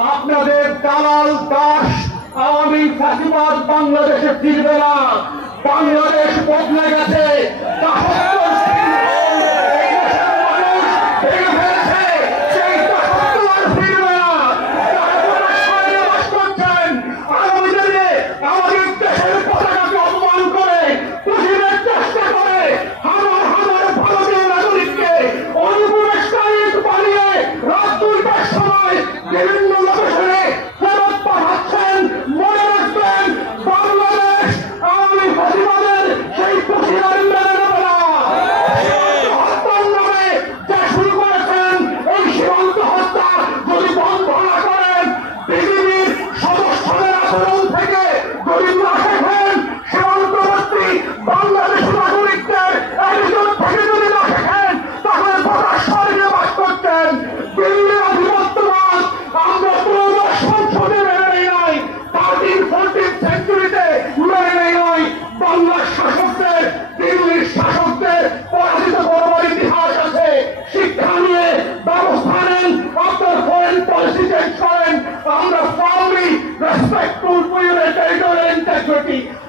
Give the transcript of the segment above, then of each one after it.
আপনাদের দালাল দাস আওয়ামী ফাঁসিবাদ বাংলাদেশে ফিরবে না। বাংলাদেশ বদলে গেছে।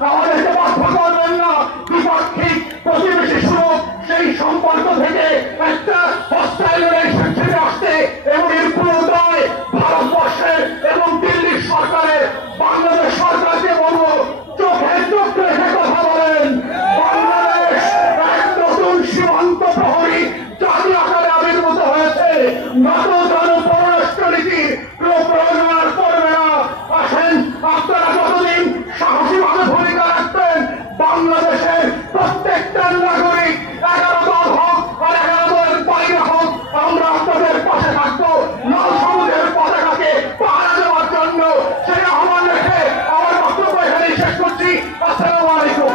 আমাদেরকে বাধ্য করবেন না দ্বিপাক্ষিক প্রতিবেশী সুযোগ সেই সম্পর্ক থেকে একটা হস্টাইল রিলেশনশিপে আসতে এবং এর পুরো দায় ভারতবর্ষের এবং দিল্লির সরকারের। বাংলাদেশ সরকারকে বলবো চোখে চোখ রেখে কথা বলেন। বাংলাদেশ এক নতুন সীমান্ত প্রহরী জাতি আকারে আবির্ভূত হয়েছে। নাটো পররাষ্ট্র নীতির কোনো প্রয়োজন আর করবে না। আসেন আপনারা যতদিন সাহসীভাবে ভূমিকা রাখবেন বাংলাদেশের প্রত্যেকটা নাগরিক 11 দল হোক আর 11 দলের বাইরে হোক আমরা আপনাদের পাশে থাকবো লাল সবুজের পতাকাকে পাহারা দেওয়ার জন্য। সেই আহ্বান রেখে আমার বক্তব্য এখানেই শেষ করছি। আসসালামু আলাইকুম।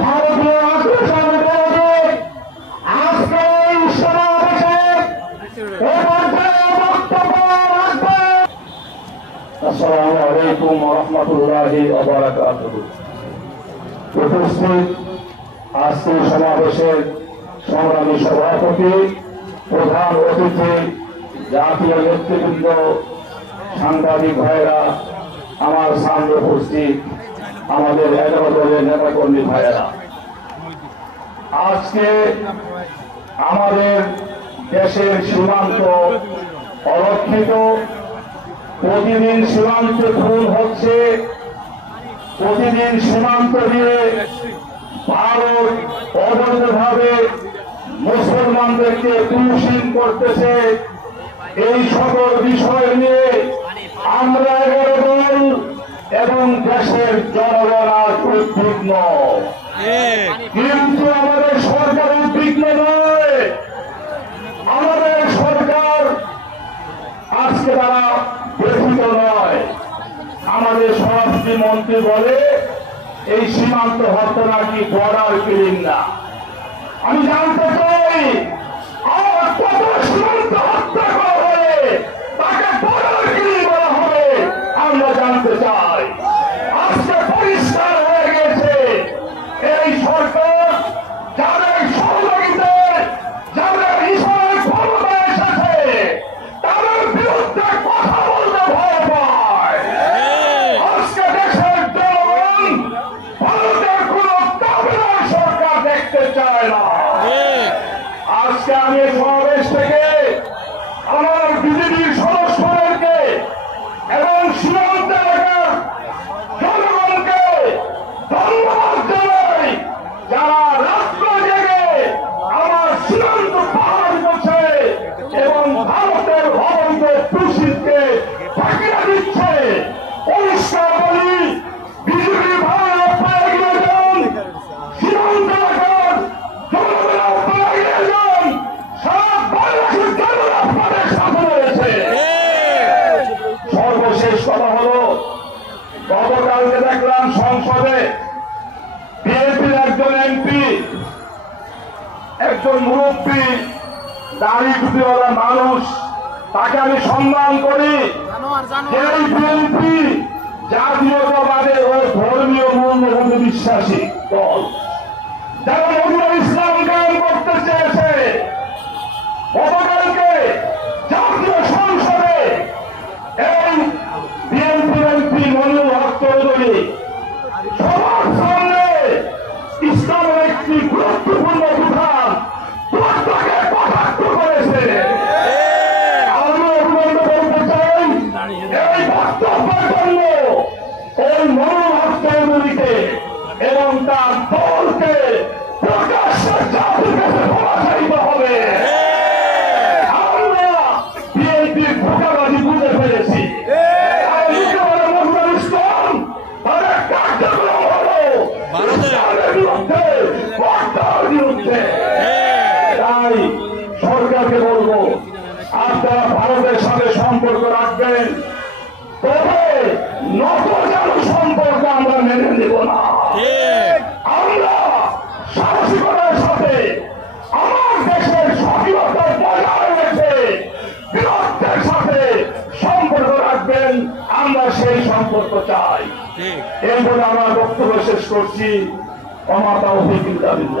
ভারতীয় আগ্রাসন বিরোধী আজকে এই সমাবেশে আসসালামু আলাইকুম ওয়া রাহমাতুল্লাহি ওয়া বারাকাতুহু। উপস্থিত আজকের সমাবেশের সংগ্রামী সভাপতি, প্রধান অতিথি, জাতীয় নেতৃবৃন্দ, সাংবাদিক ভাইয়েরা, আমার সামনে উপস্থিত আমাদের 11 দলের নেতাকর্মী ভাইয়েরা, আজকে আমাদের দেশের সীমান্ত অরক্ষিত। প্রতিদিন সীমান্তে খুন হচ্ছে, প্রতিদিন সীমান্ত দিয়ে ভারত অবৈধভাবে মুসলমানদেরকে পুলিশিং করতেছে। এই সকল বিষয় নিয়ে আমরা 11 দল এবং দেশের জনগণ আর উদ্বিগ্ন, কিন্তু আমাদের সরকার উদ্বিগ্ন নয়। আমাদের সরকার আজকে তারা ব্যথিত নয়। আমাদের স্বরাষ্ট্র মন্ত্রী বলে এই সীমান্ত হত্যা নাকি বর্ডার কিলিং না। আমি জানতে চাই আর কত সীমান্ত হত্যা করা হলে তাকে বর্ডার কিলিং বলা হবে আমরা জানতে চাই। আজকে পরিষ্কার হয়ে গেছে এই সরকার যাদের সহযোগিতায় যাদের হিসাবে ক্ষমতা এসেছে তাদের বিরুদ্ধে কথা বলতে ভয় পায়। আজকে দেশের জনগণ ভারতের কোন দাবিদার সরকার দেখতে চায় না। আজকে আমি সমাবেশ থেকে আমার বিজেপির সদস্যদেরকে এবং সীমান্ত এলাকার জনগণকে ধন্যবাদ জানাই, যারা রাত্র জেগে আমার সীমান্ত পাহাড় করছে এবং ভারতের অবৈধ দূষিতকে ফাঁকিরা দিচ্ছে। পরিষ্কার বলি, বিজেপি ভাইয়ের আপনারা এগিয়ে যান, সীমান্ত এলাকার জনগণ আপনারা এগিয়ে যান, সারা বাংলাদেশের জনগণ আপনাদের সাথে রয়েছে। সর্বশেষ কথা হলো, গতকালকে দেখলাম সংসদে বিএনপির একজন এমপি, একজন মুরব্বী, দাড়ি টুপিওয়ালা মানুষ, তাকে আমি সম্মান করি। এই বিএনপি জাতীয়তাবাদে ও ধর্মীয় মূল্যবোধে বিশ্বাসী দল, যারা নজরুল ইসলাম গান করতেছে, হয়েছে। তাই সরকারকে বলবো, আপনারা ভারতের সাথে সম্পর্ক রাখবেন, তবে নতজানু সম্পর্ক আমরা মেনে নেব না। আমরা সাহসিকতার সাথে আমার দেশের স্বাধীনতা বজায় রেখে বীরত্বের সাথে সম্পর্ক রাখবেন, আমরা সেই সম্পর্ক চাই। এই বলে আমার বক্তব্য শেষ করছি। ওমা তাওফীক ইল্লা বিল্লাহ।